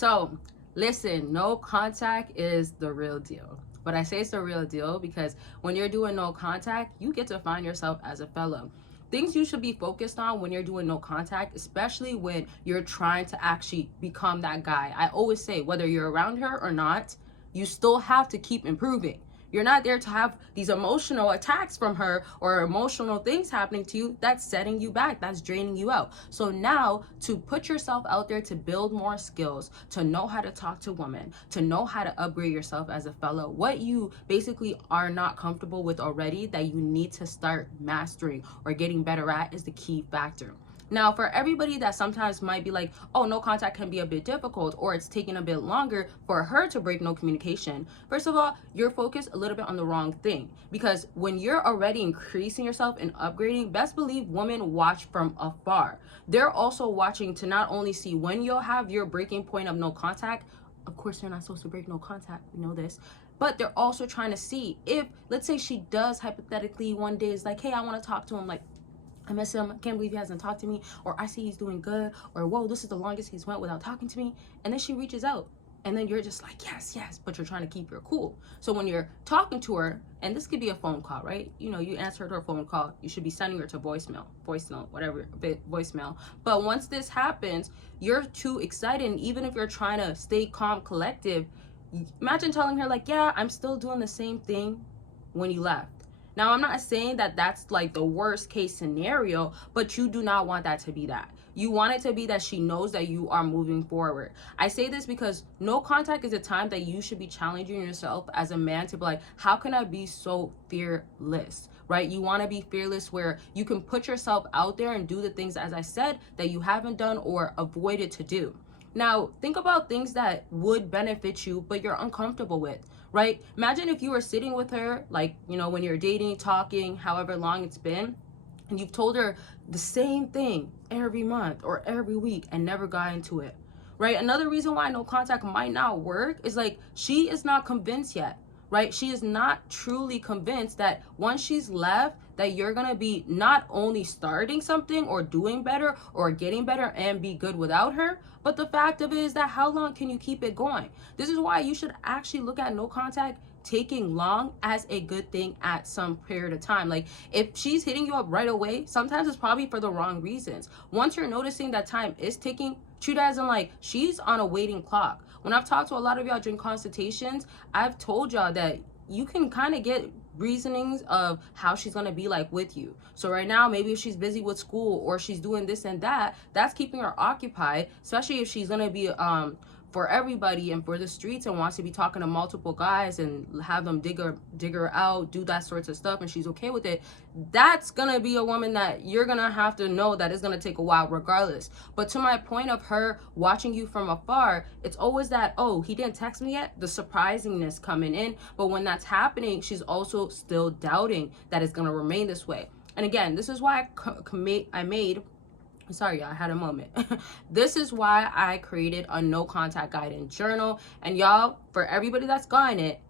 So listen, no contact is the real deal. But I say it's the real deal because when you're doing no contact, you get to find yourself as a fellow. Things you should be focused on when you're doing no contact, especially when you're trying to actually become that guy. I always say, whether you're around her or not, you still have to keep improving. You're not there to have these emotional attacks from her or emotional things happening to you. That's setting you back. That's draining you out. So now to put yourself out there to build more skills, to know how to talk to women, to know how to upgrade yourself as a fellow, what you basically are not comfortable with already that you need to start mastering or getting better at is the key factor. Now, for everybody that sometimes might be like, oh, no contact can be a bit difficult or it's taking a bit longer for her to break no communication. First of all, you're focused a little bit on the wrong thing, because when you're already increasing yourself and upgrading, best believe women watch from afar. They're also watching to not only see when you'll have your breaking point of no contact. Of course, you're not supposed to break no contact. We know this. But they're also trying to see if, let's say she does hypothetically one day is like, hey, I want to talk to him. Like, I miss him. I can't believe he hasn't talked to me. Or I see he's doing good. Or whoa, this is the longest he's went without talking to me. And then she reaches out. And then you're just like, yes, yes. But you're trying to keep her cool. So when you're talking to her, and this could be a phone call, right? You know, you answered her phone call. You should be sending her to voicemail, voice note, whatever, voicemail. But once this happens, you're too excited. And even if you're trying to stay calm, collective, imagine telling her like, yeah, I'm still doing the same thing when you left. Now, I'm not saying that that's like the worst case scenario, but you do not want that to be that. You want it to be that she knows that you are moving forward. I say this because no contact is a time that you should be challenging yourself as a man to be like, how can I be so fearless? Right? You want to be fearless where you can put yourself out there and do the things, as I said, that you haven't done or avoided to do. Now, think about things that would benefit you, but you're uncomfortable with, right? Imagine if you were sitting with her, like, you know, when you're dating, talking, however long it's been, and you've told her the same thing every month or every week and never got into it, right? Another reason why no contact might not work is like she is not convinced yet, right? She is not truly convinced that once she's left, that you're gonna be not only starting something or doing better or getting better and be good without her, but the fact of it is that how long can you keep it going? This is why you should actually look at no contact taking long as a good thing at some period of time. Like if she's hitting you up right away, sometimes it's probably for the wrong reasons. Once you're noticing that time is ticking, treat it as in like she's on a waiting clock. When I've talked to a lot of y'all during consultations, I've told y'all that you can kind of get reasonings of how she's going to be like with you. So right now, maybe if she's busy with school or she's doing this and that, that's keeping her occupied, especially if she's going to be for everybody and for the streets and wants to be talking to multiple guys and have them dig her out, do that sorts of stuff, and she's okay with it. That's gonna be a woman that you're gonna have to know that it's gonna take a while regardless. But to my point of her watching you from afar, it's always that, oh, he didn't text me yet, the surprisingness coming in. But when that's happening, she's also still doubting that it's gonna remain this way. And again, this is why I made sorry, I had a moment. This is why I created a no contact guide and journal. And y'all, for everybody that's gotten it,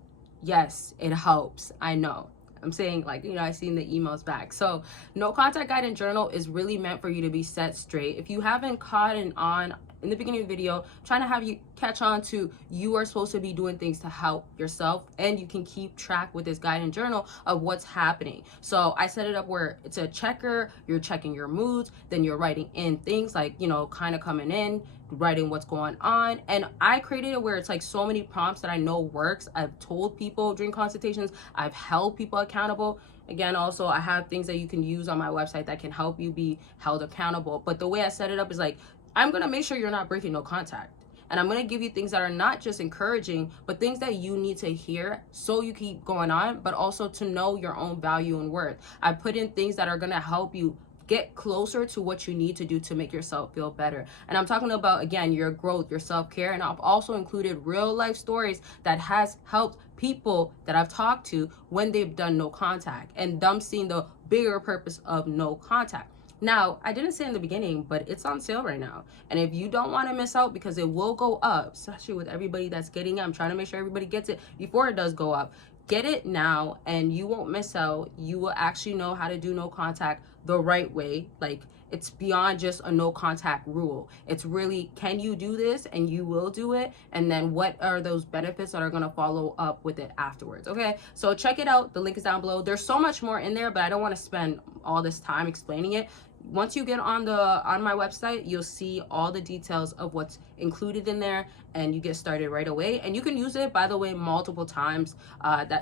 yes, it helps. I know. I'm saying, like, you know, I've seen the emails back. So no contact guide and journal is really meant for you to be set straight. If you haven't caught on in the beginning of the video, I'm trying to have you catch on to, you are supposed to be doing things to help yourself, and you can keep track with this guide and journal of what's happening. So I set it up where it's a checker, you're checking your moods, then you're writing in things like, you know, kind of coming in, writing what's going on. And I created it where it's like so many prompts that I know works. I've told people during consultations, I've held people accountable. Again, also I have things that you can use on my website that can help you be held accountable. But the way I set it up is like, I'm gonna make sure you're not breaking no contact. And I'm gonna give you things that are not just encouraging, but things that you need to hear so you keep going on, but also to know your own value and worth. I put in things that are gonna help you get closer to what you need to do to make yourself feel better. And I'm talking about, again, your growth, your self-care. And I've also included real life stories that has helped people that I've talked to when they've done no contact and them seeing the bigger purpose of no contact. Now, I didn't say in the beginning, but it's on sale right now. And if you don't want to miss out, because it will go up, especially with everybody that's getting it, I'm trying to make sure everybody gets it before it does go up. Get it now and you won't miss out. You will actually know how to do no contact the right way. Like, it's beyond just a no contact rule. It's really, can you do this? And you will do it. And then what are those benefits that are going to follow up with it afterwards? Okay, so check it out. The link is down below. There's so much more in there, but I don't want to spend all this time explaining it. Once you get on my website, you'll see all the details of what's included in there, and you get started right away. And you can use it, by the way, multiple times.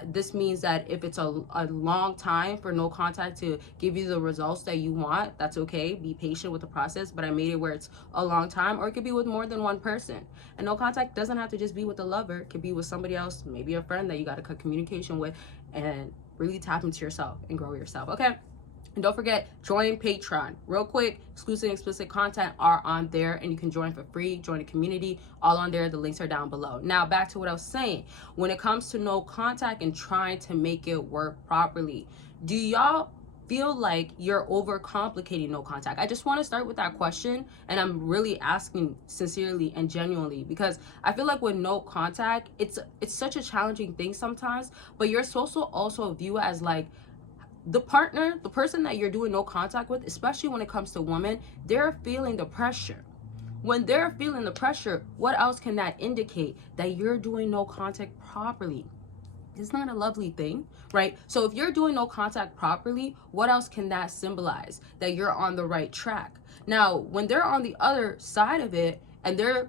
This means that if it's a long time for no contact to give you the results that you want, that's okay. Be patient with the process, but I made it where it's a long time, or it could be with more than one person. And no contact doesn't have to just be with a lover. It could be with somebody else, maybe a friend that you got to cut communication with, and really tap into yourself and grow yourself. Okay. And don't forget, join Patreon. Real quick, exclusive and explicit content are on there, and you can join for free, join a community, all on there. The links are down below. Now, back to what I was saying. When it comes to no contact and trying to make it work properly, do y'all feel like you're overcomplicating no contact? I just want to start with that question, and I'm really asking sincerely and genuinely, because I feel like with no contact, it's such a challenging thing sometimes, but you're supposed to also view it as like, the partner, the person that you're doing no contact with, especially when it comes to women, they're feeling the pressure. When they're feeling the pressure, what else can that indicate? That you're doing no contact properly. It's not a lovely thing, right? So if you're doing no contact properly, what else can that symbolize? That you're on the right track. Now, when they're on the other side of it, and they're,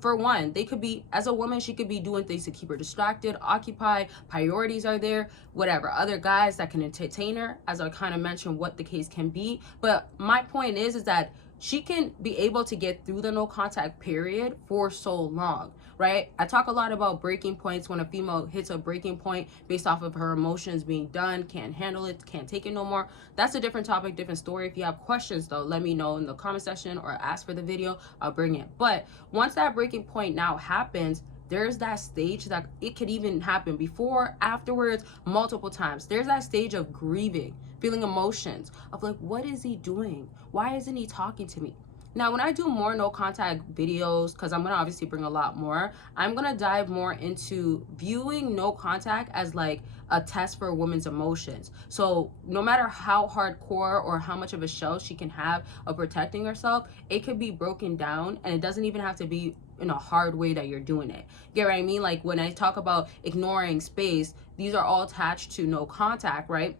for one, they could be, as a woman, she could be doing things to keep her distracted, occupied, priorities are there, whatever. Other guys that can entertain her, as I kind of mentioned what the case can be. But my point is that she can be able to get through the no contact period for so long, right? I talk a lot about breaking points, when a female hits a breaking point based off of her emotions being done, can't handle it, can't take it no more. That's a different topic, different story. If you have questions though, let me know in the comment section or ask for the video, I'll bring it. But once that breaking point now happens, there's that stage that it could even happen before, afterwards, multiple times. There's that stage of grieving, feeling emotions of like, what is he doing? Why isn't he talking to me? Now, when I do more no contact videos, because I'm going to obviously bring a lot more, I'm going to dive more into viewing no contact as like a test for a woman's emotions. So no matter how hardcore or how much of a shell she can have of protecting herself, it could be broken down, and it doesn't even have to be in a hard way that you're doing it. Get what I mean? Like when I talk about ignoring space, these are all attached to no contact, right?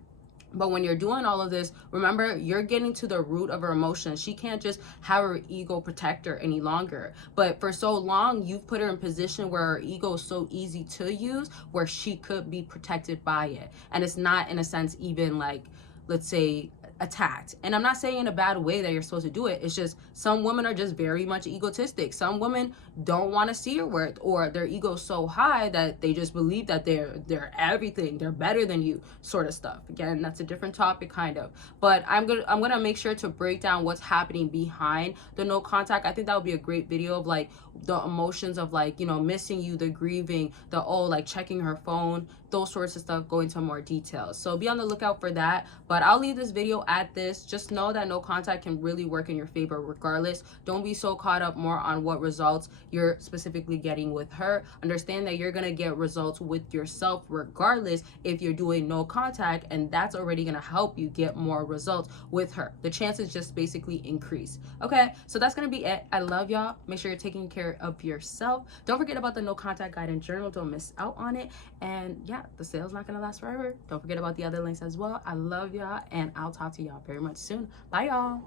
But when you're doing all of this, remember, you're getting to the root of her emotions. She can't just have her ego protect her any longer. But for so long, you've put her in a position where her ego is so easy to use, where she could be protected by it. And it's not, in a sense, even like, let's say, attacked. And I'm not saying in a bad way that you're supposed to do it. It's just some women are just very much egotistic. Some women don't want to see your worth, or their ego is so high that they just believe that they're everything, they're better than you, sort of stuff. Again, that's a different topic kind of. But I'm gonna make sure to break down what's happening behind the no contact. I think that would be a great video of like the emotions of like, you know, missing you, the grieving, the like checking her phone, those sorts of stuff, go into more details. So be on the lookout for that. But I'll leave this video at this. Just know that no contact can really work in your favor regardless. Don't be so caught up more on what results you're specifically getting with her. Understand that you're gonna get results with yourself regardless if you're doing no contact, and that's already gonna help you get more results with her. The chances just basically increase. Okay, so that's gonna be it. I love y'all. Make sure you're taking care of yourself. Don't forget about the no contact guide and journal. Don't miss out on it. And yeah, the sale's not gonna last forever. Don't forget about the other links as well. I love y'all, and I'll talk to y'all very much soon. Bye y'all.